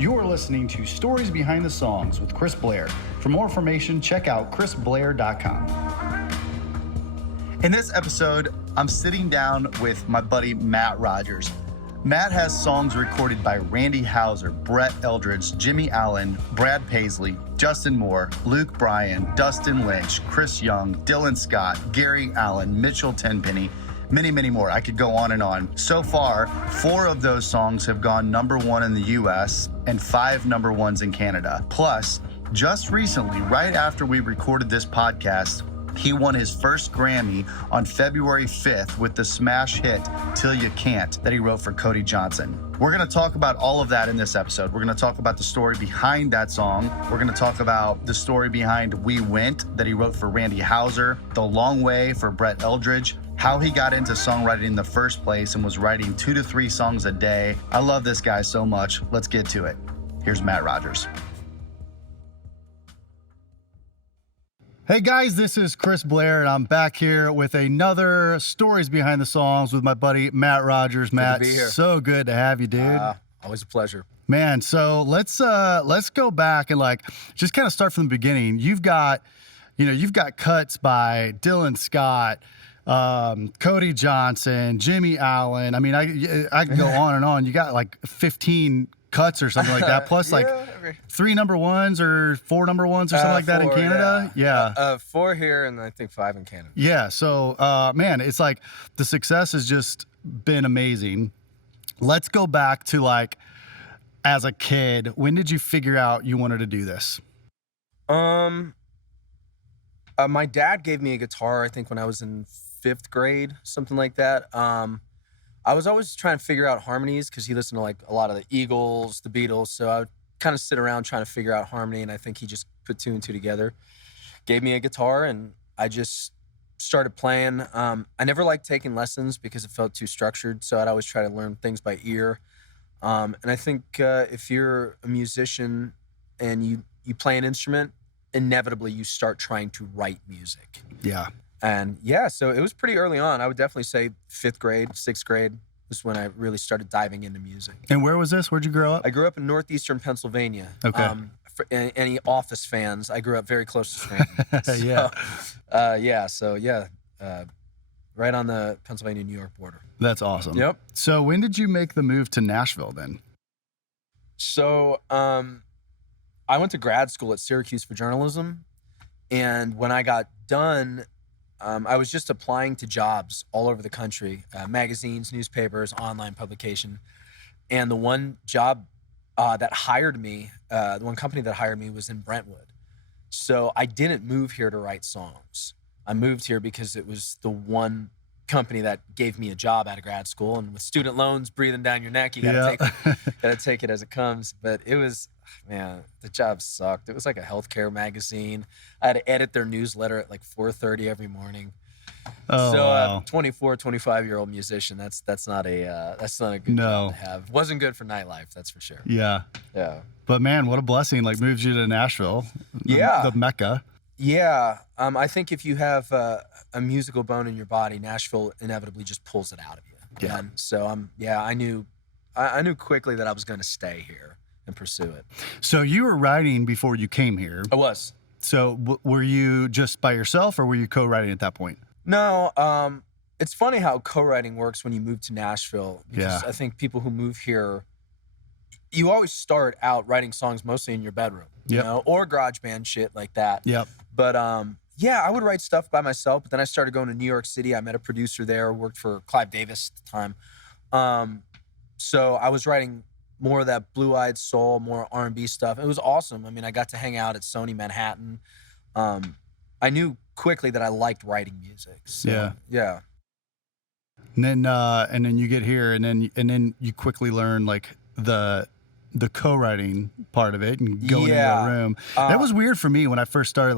You're listening to Stories Behind the Songs with Chris Blair. For more information, check out chrisblair.com. In this episode, I'm sitting down with my buddy Matt Rogers. Matt has songs recorded by Randy Houser, Brett Eldridge, Jimmie Allen, Brad Paisley, Justin Moore, Luke Bryan, Dustin Lynch, Chris Young, Dylan Scott, Gary Allan, Mitchell Tenpenny, many, many more. I could go on and on. So far, 4 of those songs have gone #1 in the US and 5 #1s in Canada. Plus, just recently, right after we recorded this podcast, he won his first Grammy on February 5th with the smash hit Till You Can't that he wrote for Cody Johnson. We're going to talk about all of that in this episode. We're going to talk about the story behind that song. We're going to talk about the story behind We Went that he wrote for Randy Houser, The Long Way for Brett Eldridge, how he got into songwriting in the first place and was writing 2 to 3 songs a day. I love this guy so much. Let's get to it. Here's Matt Rogers. Hey guys, this is Chris Blair, and I'm back here with another Stories Behind the Songs with my buddy Matt Rogers. Matt, good to be here. So good to have you, dude. Always a pleasure. Man, so let's go back and just kind of start from the beginning. You've got cuts by Dylan Scott, Cody Johnson, Jimmie Allen. I mean, I can go on and on. You got like 15 cuts or something like that, plus 3 #1s or 4 #1s or something like that in Canada. Yeah. 4 here and I think 5 in Canada. Yeah. So, man, it's like the success has just been amazing. Let's go back to as a kid, when did you figure out you wanted to do this? My dad gave me a guitar, I think when I was in 5th grade, something like that. I was always trying to figure out harmonies because he listened to a lot of the Eagles, the Beatles. So I would kind of sit around trying to figure out harmony, and I think he just put 2 and 2 together. Gave me a guitar, and I just started playing. I never liked taking lessons because it felt too structured, so I'd always try to learn things by ear. And I think if you're a musician and you play an instrument, inevitably you start trying to write music. Yeah. And so it was pretty early on. I would definitely say 5th grade, 6th grade is when I really started diving into music. And where was this? Where'd you grow up? I grew up in northeastern Pennsylvania. Okay. For any Office fans, I grew up very close to Scranton. Right on the Pennsylvania-New York border. That's awesome. Yep. So when did you make the move to Nashville then? So I went to grad school at Syracuse for journalism. And when I got done, I was just applying to jobs all over the country, magazines, newspapers, online publication. And the one job that hired me, the one company that hired me was in Brentwood. So I didn't move here to write songs. I moved here because it was the one company that gave me a job out of grad school. And with student loans breathing down your neck, you gotta take it as it comes. But it was, man, the job sucked. It was like a healthcare magazine. I had to edit their newsletter at 4:30 every morning. Oh, so wow. 24, 25-year-old musician, that's not a good job to have. Wasn't good for nightlife, that's for sure. Yeah. Yeah. But man, what a blessing, moves you to Nashville. The Mecca. Yeah. I think if you have a musical bone in your body, Nashville inevitably just pulls it out of you. Yeah. And so I knew quickly that I was going to stay here and pursue it. So you were writing before you came here. I was. So were you just by yourself or were you co-writing at that point? No. It's funny how co-writing works when you move to Nashville. Because I think people who move here, you always start out writing songs mostly in your bedroom, or garage band shit like that. Yep. But I would write stuff by myself, but then I started going to New York City. I met a producer there, worked for Clive Davis at the time. So I was writing more of that blue-eyed soul, more R&B stuff. It was awesome. I mean, I got to hang out at Sony Manhattan. I knew quickly that I liked writing music. So, yeah. And then you get here, and then you quickly learn the co-writing part of it and going into a room. That was weird for me when I first started,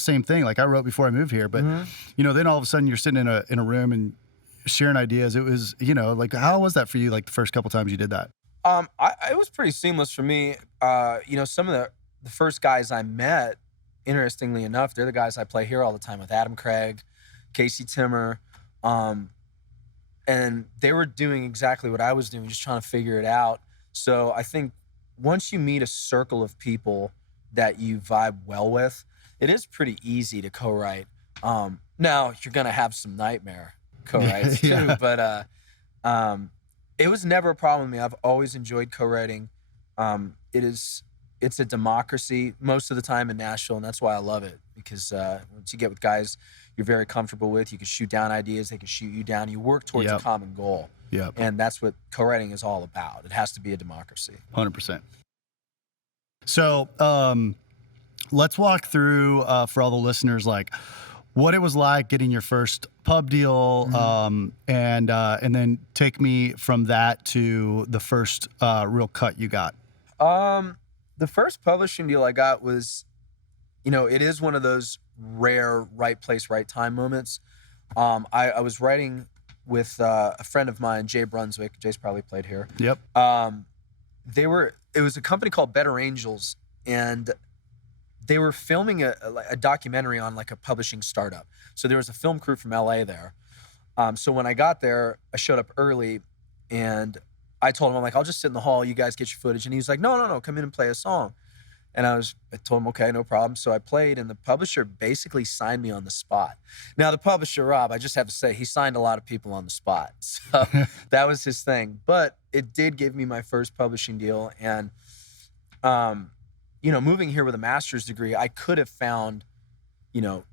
same thing. I wrote before I moved here, but then all of a sudden you're sitting in a room and sharing ideas. It was, how was that for you? The first couple times you did that? It was pretty seamless for me. Some of the first guys I met, interestingly enough, they're the guys I play here all the time with: Adam Craig, Casey Timmer. And they were doing exactly what I was doing, just trying to figure it out. So I think once you meet a circle of people that you vibe well with, it is pretty easy to co-write. Now you're gonna have some nightmare co-writes too, but it was never a problem with me. I've always enjoyed co-writing. It's a democracy most of the time in Nashville, and that's why I love it, because once you get with guys you're very comfortable with, you can shoot down ideas, they can shoot you down, you work towards a common goal. Yep. And that's what co-writing is all about. It has to be a democracy. 100%. So let's walk through for all the listeners, like what it was like getting your first pub deal, and then take me from that to the first real cut you got. The first publishing deal I got was, it is one of those rare right place, right time moments. I was writing with a friend of mine, Jay Brunswick. Jay's probably played here. Yep. It was a company called Better Angels, and they were filming a documentary on like a publishing startup. So there was a film crew from LA there. So when I got there, I showed up early, and I told him, I'm like, I'll just sit in the hall, you guys get your footage. And he was like, no, come in and play a song. And I told him, okay, no problem. So I played, and the publisher basically signed me on the spot. Now, the publisher, Rob, I just have to say, he signed a lot of people on the spot. So that was his thing. But it did give me my first publishing deal. And, moving here with a master's degree, I could have found,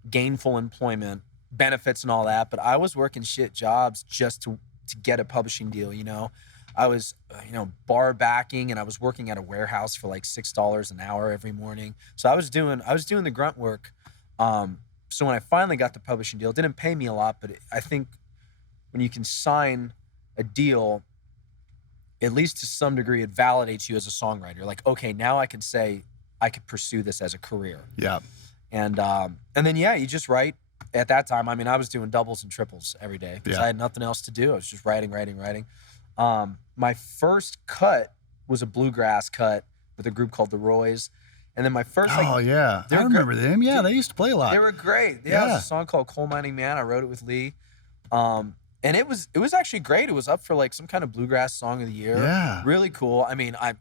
gainful employment, benefits and all that. But I was working shit jobs just to get a publishing deal, I was, bar backing, and I was working at a warehouse for like $6 an hour every morning. So I was doing the grunt work. So when I finally got the publishing deal, it didn't pay me a lot, but I think when you can sign a deal, at least to some degree, it validates you as a songwriter. Like, okay, now I can say I could pursue this as a career. Yeah. And then, you just write. At that time, I was doing doubles and triples every day because I had nothing else to do. I was just writing. My first cut was a bluegrass cut with a group called the Roys. And then my first, I remember them. Yeah, they used to play a lot. They were great. Yeah. It was a song called Coal Mining Man. I wrote it with Lee. And it was actually great. It was up for like some kind of bluegrass song of the year. Yeah. Really cool.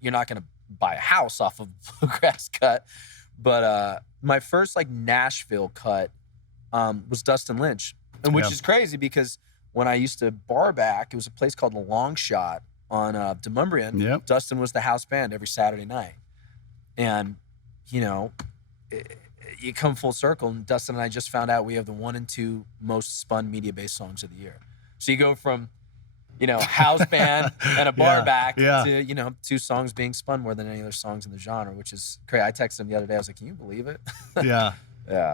You're not going to buy a house off of a bluegrass cut. But my first like Nashville cut was Dustin Lynch. And which is crazy because when I used to bar back, it was a place called The Long Shot on Demumbrian. Yep. Dustin was the house band every Saturday night. And, you come full circle, and Dustin and I just found out we have the 1 and 2 most spun media-based songs of the year. So you go from, house band and a bar back to, 2 songs being spun more than any other songs in the genre, which is crazy. I texted him the other day. I was like, can you believe it? Yeah.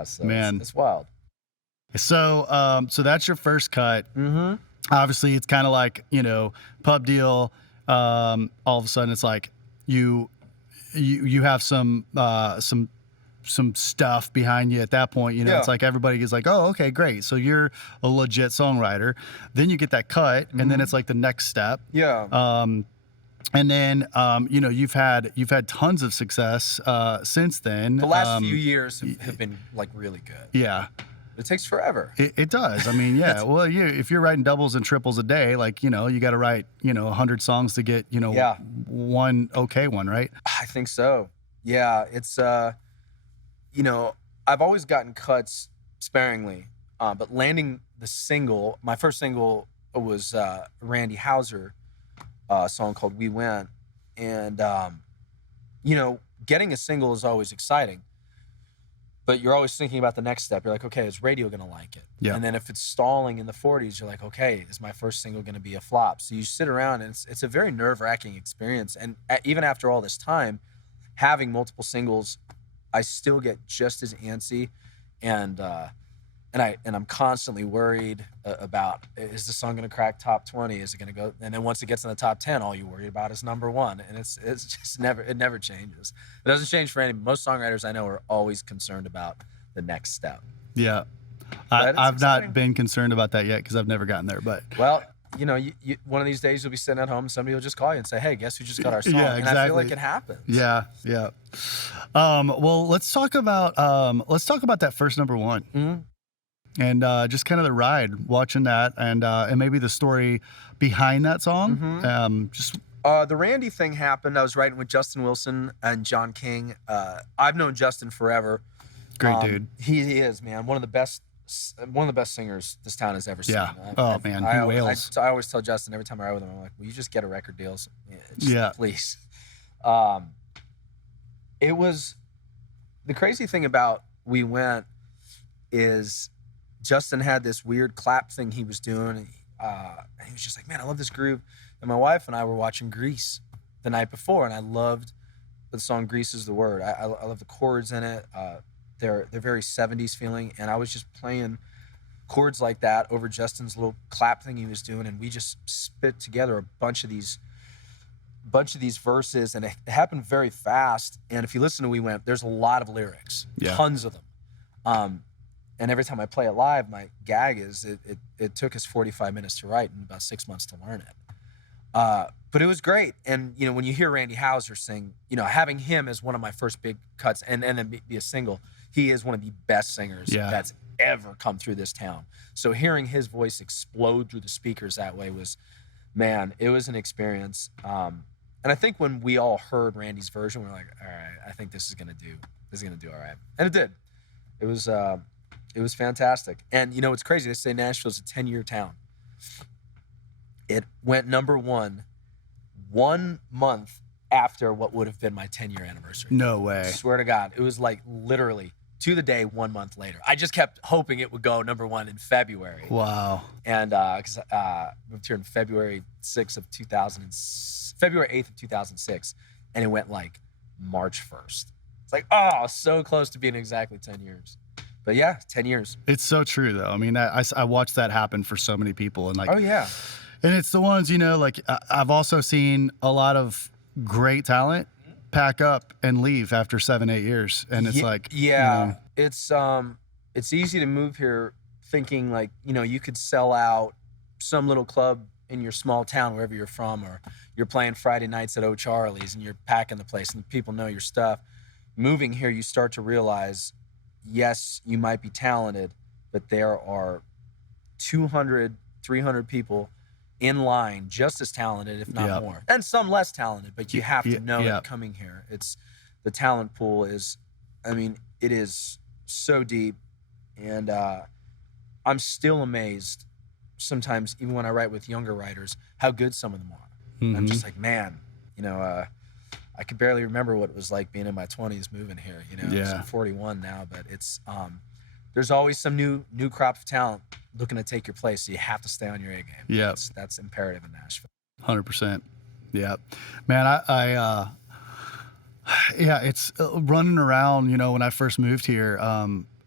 So man. It's wild. So, so that's your first cut. Mm-hmm. Obviously, it's kind of like, pub deal. All of a sudden, it's like you have some stuff behind you at that point. It's like everybody is like, oh, okay, great. So you're a legit songwriter. Then you get that cut, and then it's like the next step. Yeah. And then, you've had tons of success since then. The last few years have been like really good. Yeah. It takes forever. It does. Well, if you're writing doubles and triples a day, like, you got to write, 100 songs to get, one okay one, right? I think so. Yeah. It's, I've always gotten cuts sparingly, but landing the single, my first single was Randy Houser, a song called We Went. And, getting a single is always exciting. But you're always thinking about the next step. You're like, okay, is radio going to like it? Yeah. And then if it's stalling in the 40s, you're like, okay, is my first single going to be a flop? So you sit around, and it's a very nerve-wracking experience. And even after all this time, having multiple singles, I still get just as antsy, and I'm constantly worried about, is the song going to crack top 20? Is it going to go? And then once it gets in the top 10, all you worry about is number 1. And it's just never changes. It doesn't change for any. Most songwriters I know are always concerned about the next step. Yeah. I've not been concerned about that yet because I've never gotten there. But well, you one of these days you'll be sitting at home and somebody will just call you and say, hey, guess who just got our song? Yeah, exactly. And I feel like it happens. Yeah. Well, let's talk about that first number 1. Mm-hmm. And just kind of the ride, watching that, and maybe the story behind that song. Mm-hmm. Just The Randy thing happened. I was writing with Justin Wilson and John King. I've known Justin forever. Great dude. He is, man. One of the best singers this town has ever seen. Oh man, he wails. I always tell Justin every time I ride with him, I'm like, will you just get a record deal? Please. It was the crazy thing about We Went is Justin had this weird clap thing he was doing. And he was just like, man, I love this groove. And my wife and I were watching Grease the night before, and I loved the song "Grease Is the Word." I love the chords in it. They're very 70s feeling, and I was just playing chords like that over Justin's little clap thing he was doing, and we just spit together a bunch of these verses, and it happened very fast. And if you listen to We Went, there's a lot of lyrics, tons of them. And every time I play it live, my gag is it took us 45 minutes to write and about 6 months to learn it. But it was great. And, you know, when you hear Randy Houser sing, you know, having him as one of my first big cuts and then be a single, he is one of the best singers that's ever come through this town. So hearing his voice explode through the speakers that way was, man, it was an experience. And I think when we all heard Randy's version, we were like, all right, I think this is gonna do all right. And it did. It was fantastic. And you know, it's crazy. They say Nashville's a 10-year town. It went number 1 month after what would have been my 10-year anniversary. No way. I swear to God. It was like literally to the day 1 month later. I just kept hoping it would go number 1 in February. Wow. And because moved here in February 8th of 2006, and it went like March 1st. It's like, oh, so close to being exactly 10 years. But yeah, 10 years. It's so true though. I mean, I watched that happen for so many people, and like, oh yeah. And it's the ones, you know, like I've also seen a lot of great talent pack up and leave after 7-8 years, and it's like, yeah, you know, it's easy to move here thinking like, you know, you could sell out some little club in your small town wherever you're from, or you're playing Friday nights at O'Charlie's and you're packing the place and people know your stuff. Moving here, you start to realize, yes, you might be talented, but there are 200, 300 people in line just as talented, if not more, and some less talented, but you have to know that coming here. It's the talent pool is, I mean, it is so deep, and I'm still amazed sometimes, even when I write with younger writers, how good some of them are. Mm-hmm. I'm just like, man, you know, I could barely remember what it was like being in my 20s moving here, you know. I'm 41 now, but it's there's always some new crop of talent looking to take your place, so you have to stay on your A game. Yeah, that's imperative in Nashville. 100%. Yeah, man, I it's running around. You know, when I first moved here,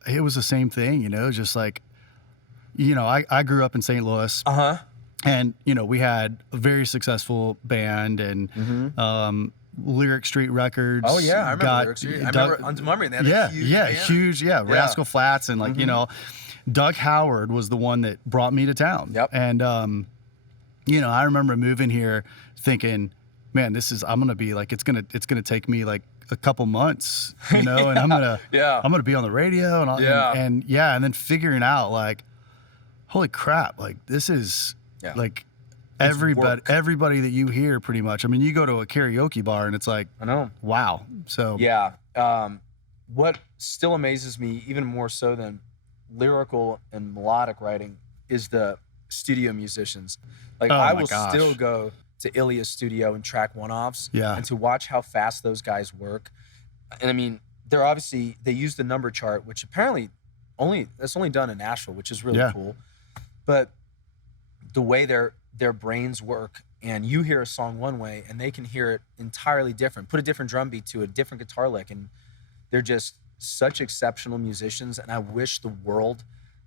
it was the same thing. You know, just like, you know, I grew up in St. Louis. And you know, we had a very successful band, and Lyric Street Records. Oh yeah, I remember Lyric Street. I remember on Demumry, they had a huge band. Rascal Flatts, and like, you know, Doug Howard was the one that brought me to town. And you know, I remember moving here thinking, man, I'm gonna be like, it's gonna take me like a couple months, you know, and I'm gonna be on the radio, and then figuring out like, holy crap, like this is like everybody that you hear pretty much. I mean, you go to a karaoke bar and it's like, I know, wow. So what still amazes me even more so than lyrical and melodic writing is the studio musicians. Like, I will still go to Ilya's studio and track one-offs, and to watch how fast those guys work. And I mean, they use the number chart, which apparently that's only done in Nashville, which is really cool. But the way their brains work, and you hear a song one way and they can hear it entirely different, put a different drum beat to a different guitar lick, and they're just such exceptional musicians. And I wish the world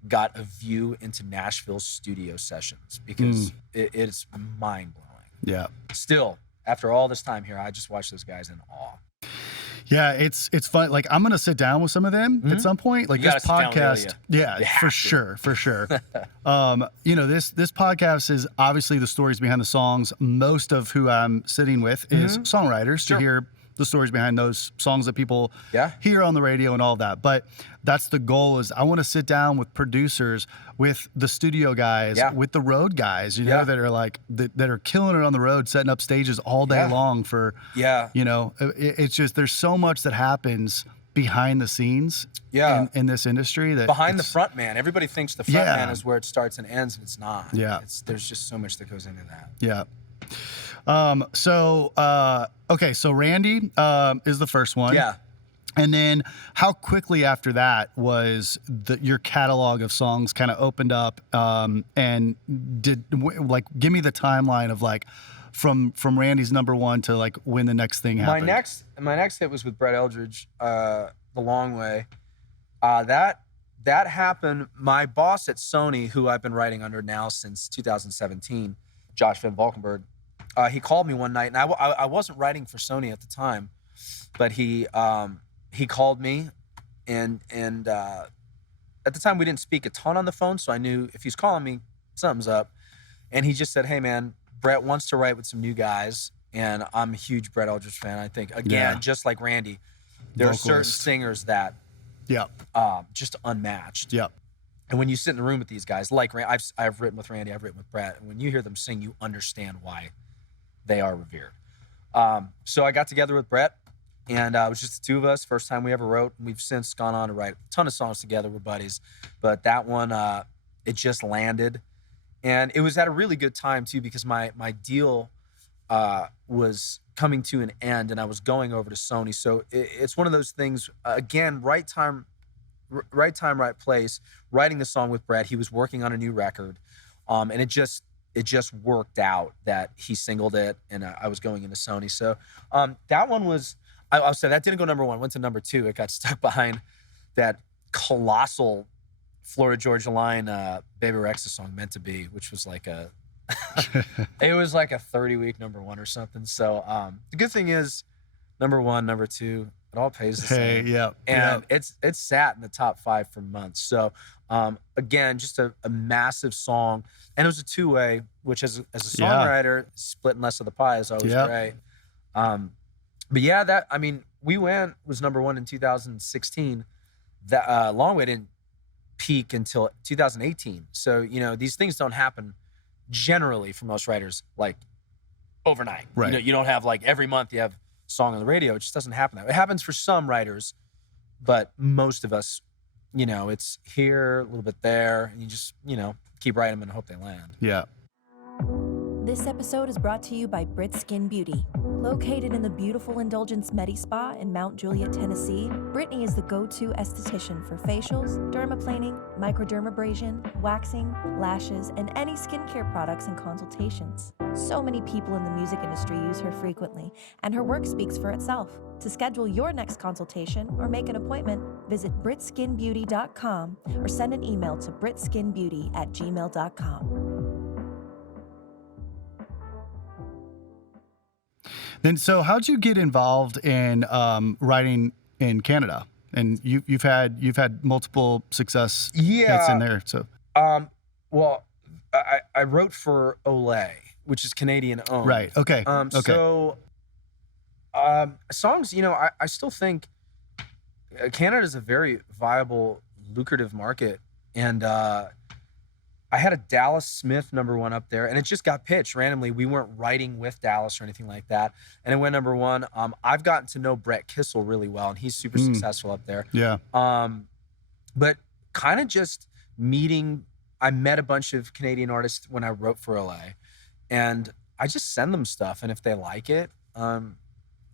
got a view into Nashville's studio sessions, because it's mind-blowing. Yeah. Still, after all this time here, I just watch those guys in awe. Yeah, it's fun. Like, I'm gonna sit down with some of them at some point. Like, this podcast, for sure. You know, this podcast is obviously the stories behind the songs. Most of who I'm sitting with is songwriters to hear the stories behind those songs that people Yeah. hear on the radio and all that. But that's the goal, is I want to sit down with producers, with the studio guys, Yeah. with the road guys, you know, Yeah. that are like, that are killing it on the road, setting up stages all day Yeah. long for, Yeah. you know, it's just, there's so much that happens behind the scenes Yeah. in this industry that Behind the it's- front man. Everybody thinks the front Yeah. man is where it starts and ends, and it's not. Yeah. There's just so much that goes into that. Yeah. Okay, so Randy is the first one. Yeah. And then how quickly after that was your catalog of songs kind of opened up, and give me the timeline of like from Randy's number one to like when the next thing happened. My next hit was with Brett Eldridge, The Long Way. That happened. My boss at Sony, who I've been writing under now since 2017, Josh Van Valkenburg, he called me one night, and I wasn't writing for Sony at the time, but he called me, and at the time we didn't speak a ton on the phone, so I knew if he's calling me, something's up. And he just said, "Hey man, Brett wants to write with some new guys," and I'm a huge Brett Eldridge fan. I think, again, just like Randy, there are certain Vocalist. singers that just unmatched. Yep. And when you sit in the room with these guys, like I've written with Randy, I've written with Brett, and when you hear them sing, you understand why they are revered. So I got together with Brett, and it was just the two of us. First time we ever wrote, and we've since gone on to write a ton of songs together. We're buddies, but that one, it just landed, and it was at a really good time too, because my deal was coming to an end, and I was going over to Sony. So it's one of those things. Again, right time, right place. Writing the song with Brett, he was working on a new record, and it just worked out that he singled it, and I was going into Sony. So that one was, I'll say that didn't go number one. Went to number two. It got stuck behind that colossal Florida Georgia Line Baby Rexha song, "Meant to Be," which was like it was like a 30-week number one or something. So the good thing is, number one, number two, it all pays the same. Yeah. And it's sat in the top 5 for months. So again, just a massive song. And it was a two-way, which as a songwriter, splitting less of the pie is always great. But yeah, was number one in 2016. That Long Way didn't peak until 2018. So, you know, these things don't happen generally for most writers like overnight. Right. You know, you don't have like every month you have a song on the radio. It just doesn't happen that way. It happens for some writers, but most of us, you know, it's here, a little bit there, and you just, you know, keep writing them and hope they land. Yeah. This episode is brought to you by Brit Skin Beauty. Located in the beautiful Indulgence Medi Spa in Mount Juliet, Tennessee, Brittany is the go-to esthetician for facials, dermaplaning, microdermabrasion, waxing, lashes, and any skincare products and consultations. So many people in the music industry use her frequently, and her work speaks for itself. To schedule your next consultation or make an appointment, visit britskinbeauty.com or send an email to britskinbeauty@gmail.com. Then, so how'd you get involved in writing in Canada? And you've had multiple success hits in there. So, well, I wrote for Olay, which is Canadian owned. right. Okay. Okay. So, songs, you know, I still think Canada is a very viable, lucrative market, and I had a Dallas Smith number one up there, and it just got pitched randomly. We weren't writing with Dallas or anything like that, and it went number one. I've gotten to know Brett Kissel really well, and he's super successful up there. Yeah. But kind of just meeting, I met a bunch of Canadian artists when I wrote for LA, and I just send them stuff, and if they like it,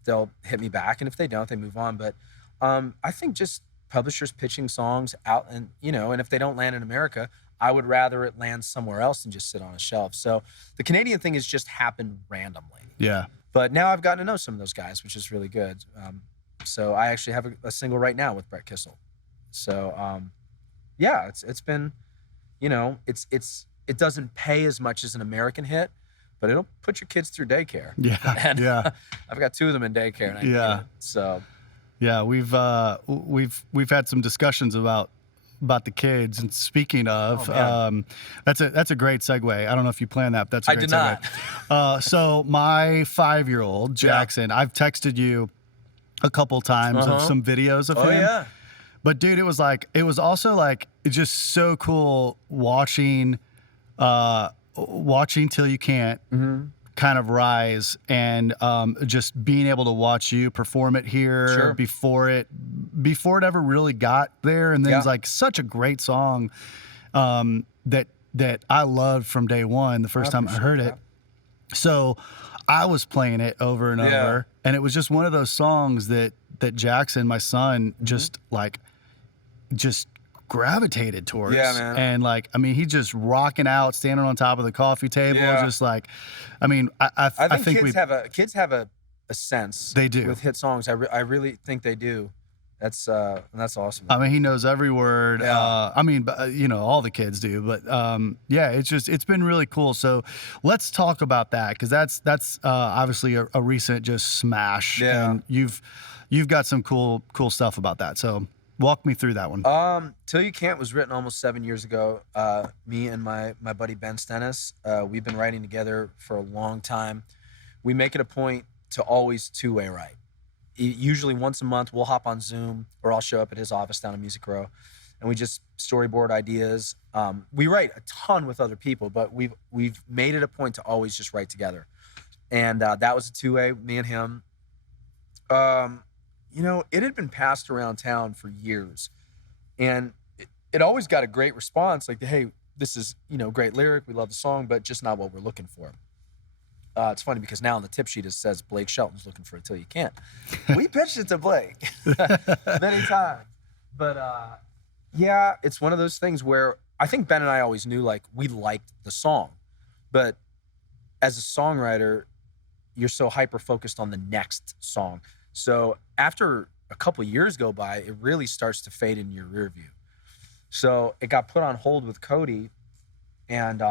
they'll hit me back, and if they don't, they move on. But I think just publishers pitching songs out, and you know, and if they don't land in America, I would rather it land somewhere else than just sit on a shelf. So the Canadian thing has just happened randomly. Yeah. But now I've gotten to know some of those guys, which is really good. So I actually have a single right now with Brett Kissel. So yeah, it's been, you know, it doesn't pay as much as an American hit, but it'll put your kids through daycare. Yeah. And Yeah. I've got 2 of them in daycare, and I need it. So yeah, we've had some discussions about the kids, and speaking of, that's a great segue. I don't know if you planned that, but that's a great segue. I did So my 5-year-old Jackson, I've texted you a couple times of some videos of him. Yeah. But dude, it was also like just so cool watching Till You Can't kind of rise, and just being able to watch you perform it here before it ever really got there. And then it's like such a great song that I loved from day one, the first time I heard it. So I was playing it over and over, and it was just one of those songs that Jackson, my son, just gravitated towards. Yeah, man. And like, I mean, he's just rocking out, standing on top of the coffee table, just like, I mean, I think kids have a sense. They do with hit songs. I really think they do. That's awesome. I mean, he knows every word. I mean, you know, all the kids do, but yeah, it's been really cool. So let's talk about that, because that's obviously a recent just smash. Yeah. And you've got some cool stuff about that. So walk me through that one. Till You Can't was written almost 7 years ago. Me and my buddy Ben Stennis, we've been writing together for a long time. We make it a point to always two-way write. Usually once a month, we'll hop on Zoom, or I'll show up at his office down in Music Row, and we just storyboard ideas. We write a ton with other people, but we've made it a point to always just write together. And that was a two-way, me and him. You know, it had been passed around town for years, and it always got a great response, like, hey, this is, you know, great lyric, we love the song, but just not what we're looking for. It's funny because now on the tip sheet it says Blake Shelton's looking for it Till You Can't. We pitched it to Blake many times. But yeah, it's one of those things where I think Ben and I always knew, like, we liked the song. But as a songwriter, you're so hyper-focused on the next song. So after a couple years go by, it really starts to fade in your rear view. So it got put on hold with Cody. And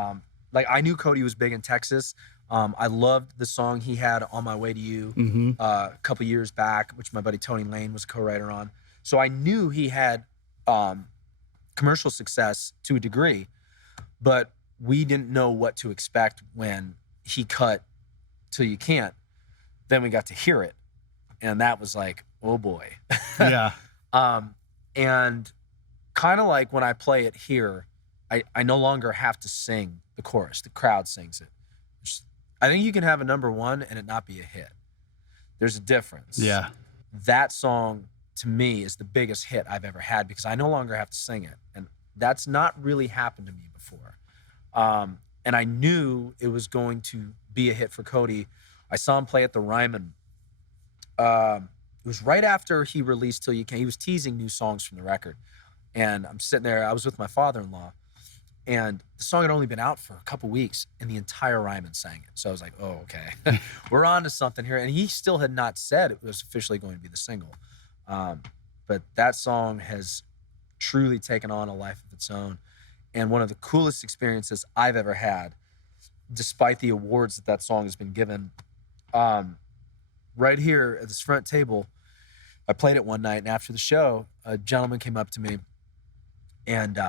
like, I knew Cody was big in Texas. I loved the song he had, On My Way to You, a couple years back, which my buddy Tony Lane was a co-writer on. So I knew he had commercial success to a degree, but we didn't know what to expect when he cut Till You Can't. Then we got to hear it, and that was like, oh boy. Yeah. And kind of like when I play it here, I no longer have to sing the chorus. The crowd sings it. I think you can have a number one and it not be a hit. There's a difference. Yeah. That song, to me, is the biggest hit I've ever had because I no longer have to sing it. And that's not really happened to me before. And I knew it was going to be a hit for Cody. I saw him play at the Ryman. It was right after he released Till You Can't. He was teasing new songs from the record. And I'm sitting there, I was with my father-in-law, and the song had only been out for a couple weeks, and the entire Ryman sang it. So I was like, oh, okay. We're on to something here. And he still had not said it was officially going to be the single. But that song has truly taken on a life of its own. And one of the coolest experiences I've ever had, despite the awards that song has been given, right here at this front table, I played it one night, and after the show, a gentleman came up to me and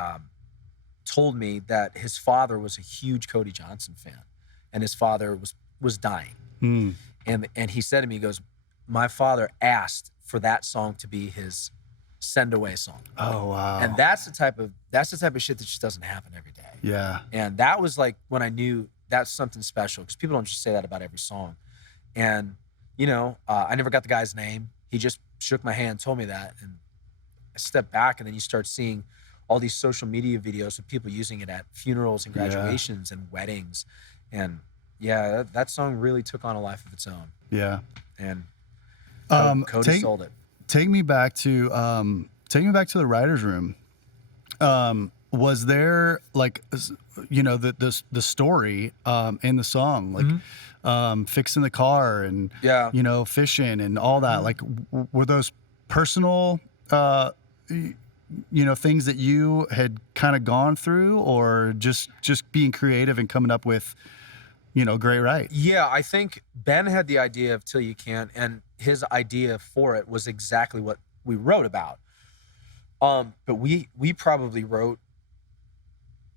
told me that his father was a huge Cody Johnson fan, and his father was dying. And he said to me, he goes, my father asked for that song to be his send away song. Oh wow. And that's the type of shit that just doesn't happen every day. Yeah. And that was like when I knew that's something special, because people don't just say that about every song. And you know, I never got the guy's name. He just shook my hand, told me that, and I stepped back, and then you start seeing all these social media videos of people using it at funerals and graduations and weddings. And yeah, that song really took on a life of its own. Yeah. And Cody sold it. Take me back to the writer's room. Was there, like, you know, the story in the song, like fixing the car and you know, fishing and all that, like were those personal you know, things that you had kind of gone through, or just being creative and coming up with, you know, great right? Yeah, I think Ben had the idea of Till You Can't, and his idea for it was exactly what we wrote about. But we probably wrote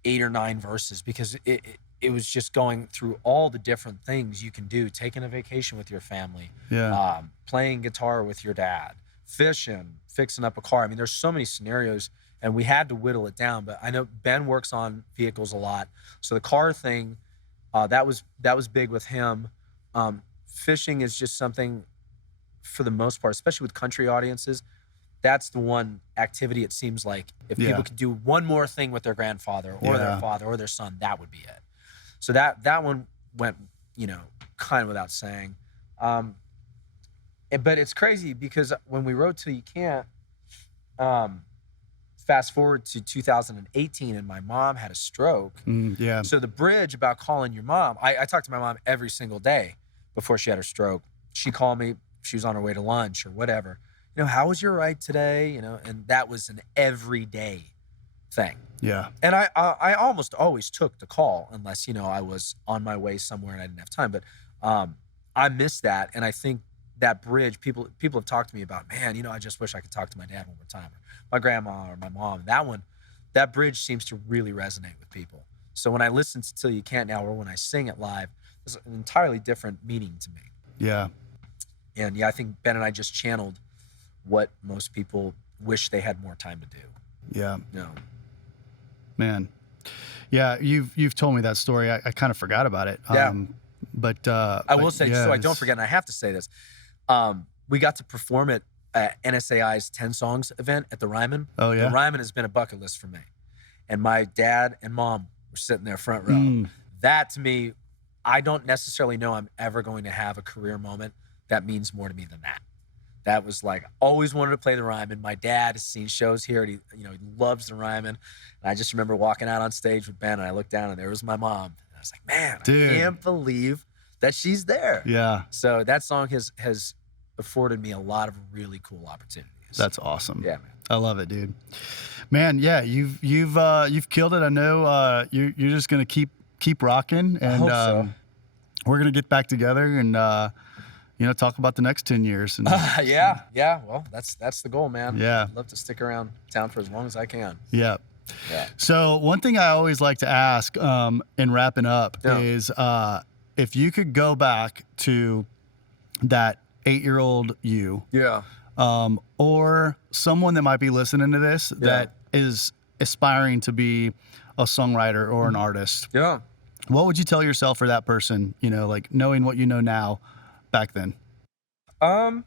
8 or 9 verses, because it was just going through all the different things you can do, taking a vacation with your family, playing guitar with your dad, fishing, fixing up a car. I mean, there's so many scenarios, and we had to whittle it down. But I know Ben works on vehicles a lot, so the car thing, that was big with him. Fishing is just something, for the most part, especially with country audiences, that's the one activity it seems like if people could do one more thing with their grandfather or their father or their son, that would be it. So that one went, kind of without saying. But it's crazy because when we wrote Till You Can't, fast forward to 2018 and my mom had a stroke. So the bridge about calling your mom, I talked to my mom every single day before she had her stroke. She called me, she was on her way to lunch or whatever. How was your ride today? And that was an everyday thing. Yeah. And I almost always took the call unless, I was on my way somewhere and I didn't have time. But I missed that. And I think that bridge, people have talked to me about, man, I just wish I could talk to my dad one more time, or my grandma or my mom. That bridge seems to really resonate with people. So when I listen to Till You Can't now, or when I sing it live, there's an entirely different meaning to me. Yeah. And I think Ben and I just channeled what most people wish they had more time to do. Yeah. Man. Yeah, you've told me that story. I kind of forgot about it. Yeah. But I will say, so I don't forget, and I have to say this, we got to perform at NSAI's 10 Songs event at the Ryman. Oh, yeah? The Ryman has been a bucket list for me. And my dad and mom were sitting there front row. That, to me, I don't necessarily know I'm ever going to have a career moment that means more to me than that. That was like, always wanted to play the Ryman. My dad has seen shows here, and he loves the Ryman. And I just remember walking out on stage with Ben, and I looked down, and there was my mom. And I was like, man, dude, I can't believe that she's there. Yeah. So that song has afforded me a lot of really cool opportunities. That's awesome. Yeah, man. I love it, dude. Man, yeah, you've killed it. I know you're just gonna keep rocking, and I hope so. We're gonna get back together and talk about the next 10 years. And, yeah. Well, that's the goal, man. Yeah. I'd love to stick around town for as long as I can. Yeah. Yeah. So one thing I always like to ask in wrapping up is if you could go back to that 8-year-old you. Yeah. Or someone that might be listening to this that is aspiring to be a songwriter or an artist. Yeah. What would you tell yourself or that person, like knowing what you know now back then? I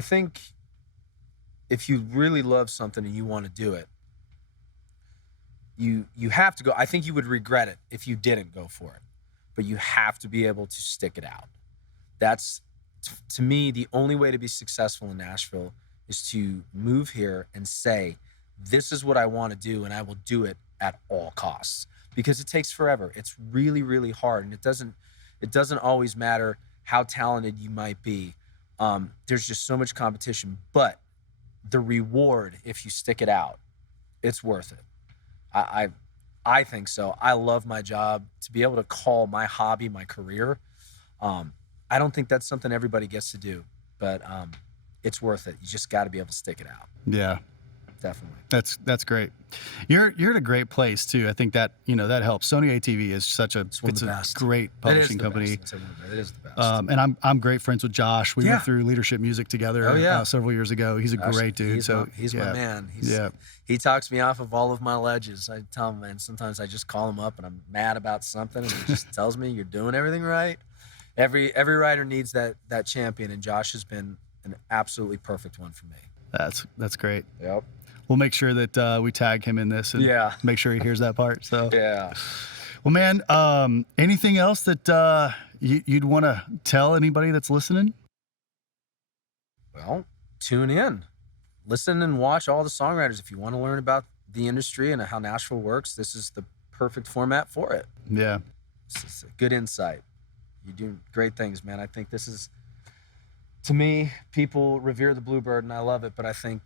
think if you really love something and you want to do it, you have to go. I think you would regret it if you didn't go for it, but you have to be able to stick it out. That's, to me, the only way to be successful in Nashville is to move here and say, this is what I want to do, and I will do it at all costs, because it takes forever. It's really, really hard, and it doesn't always matter how talented you might be. There's just so much competition, but the reward, if you stick it out, it's worth it. I think so. I love my job. To be able to call my hobby my career, I don't think that's something everybody gets to do, but it's worth it. You just got to be able to stick it out. Yeah. Definitely. That's great. You're in a great place too. I think that that helps. Sony ATV is such a great publishing company. It is the best. And I'm great friends with Josh. We went through Leadership Music together several years ago. He's a great dude. He's my man. He talks me off of all of my ledges. I tell him, man, sometimes I just call him up and I'm mad about something, and he just tells me, you're doing everything right. Every writer needs that champion, and Josh has been an absolutely perfect one for me. That's great. Yep. We'll make sure that we tag him in this and make sure he hears that part. So yeah. Well, man, anything else that you'd want to tell anybody that's listening? Well, tune in, listen and watch all the songwriters. If you want to learn about the industry and how Nashville works, this is the perfect format for it. Yeah. It's a good insight. You're doing great things, man. I think this is, to me, people revere the Bluebird, and I love it, but I think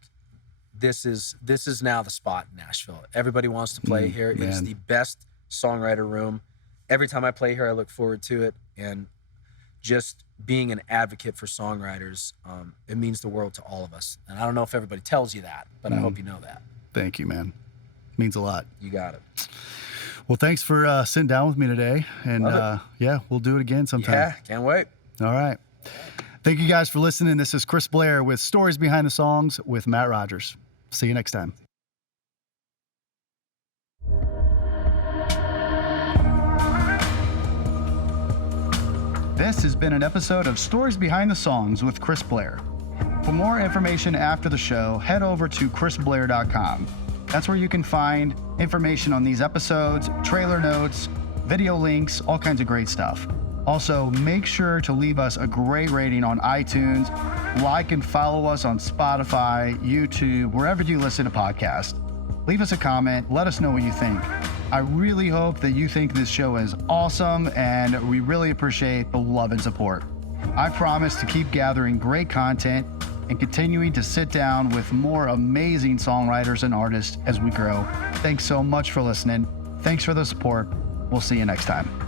this is now the spot in Nashville. Everybody wants to play here. Man. It is the best songwriter room. Every time I play here, I look forward to it. And just being an advocate for songwriters, it means the world to all of us. And I don't know if everybody tells you that, but I hope you know that. Thank you, man. Means a lot. You got it. Well, thanks for sitting down with me today. And yeah, we'll do it again sometime. Yeah, can't wait. All right. Thank you guys for listening. This is Chris Blair with Stories Behind the Songs with Matt Rogers. See you next time. This has been an episode of Stories Behind the Songs with Chris Blair. For more information after the show, head over to chrisblair.com. That's where you can find information on these episodes, trailer notes, video links, all kinds of great stuff. Also, make sure to leave us a great rating on iTunes, like and follow us on Spotify, YouTube, wherever you listen to podcasts. Leave us a comment, let us know what you think. I really hope that you think this show is awesome, and we really appreciate the love and support. I promise to keep gathering great content and continuing to sit down with more amazing songwriters and artists as we grow. Thanks so much for listening. Thanks for the support. We'll see you next time.